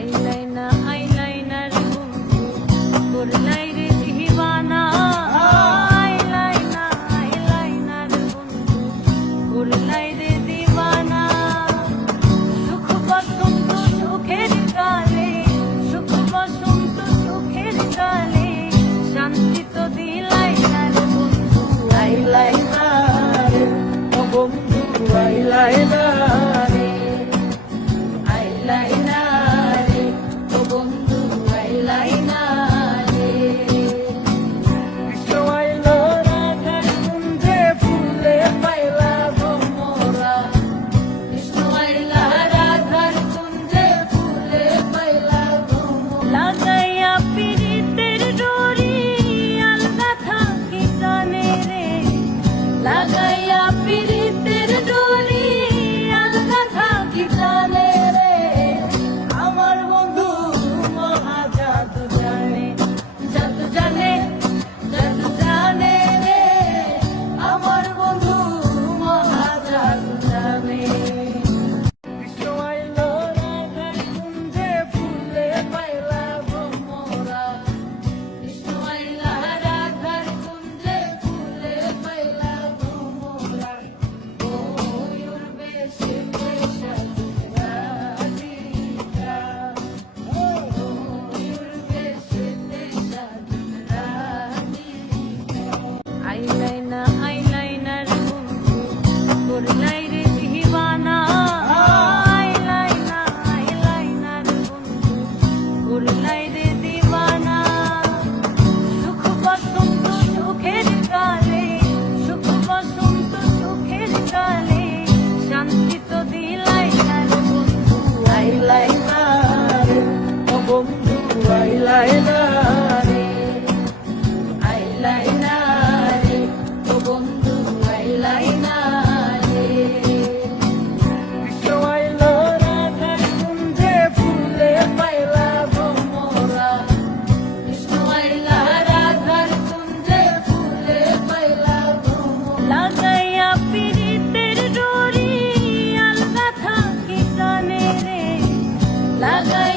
eyeliner বন্ধু করলাই রে দিবানা আইলাইনার বন্ধু করলাই রে দিবানা সুখ বসন্ত সুখের কালে সুখ বসন্ত সুখের কালে শান্তি তো দিলাইনার বন্ধু আইলাইনার ও বন্ধু আইলাইনার লাগাইয়া পিরিতের ডোরি আলগা থাকি কানে রে লাগাইয়া পিরিতের ডোরি আলগা থাকি কানে রে আমার বন্ধু মহা জাদু জানে জাদু জানে রে আমার বন্ধু মহা জাদু জানে কৃষ্ণ আইল রাধার কুঞ্জে ফুলে পাইলা ভ্রমরা কৃষ্ণ আইলা রাধার কুঞ্জে ফুলে পাইলা ভ্রমরা ময়ূর বেশে সাজিয়া দিতা ময়ূর বেশে সাজিয়া দিতা আইলাইনার বন্ধু করলাই রে দিবানা আইলাইনার বন্ধু করলাই রে দিবানা সুখ বসন্ত সুখের কালে সুখ বসন্ত সুখের কালে শান্তি তো দিলাইনার বন্ধু আইলাইনার ও বন্ধু আইলাইনার ও বন্ধু আইলাইনার কৃষ্ণ আইল রাধার কুঞ্জে ফুলে পাইলা ভ্রমরা কৃষ্ণ আইলা রাধার কুঞ্জে ফুলে পাইলা লাগাইয়া পিরিতের ডোরি আলগা থাকি কানে রে লাগাই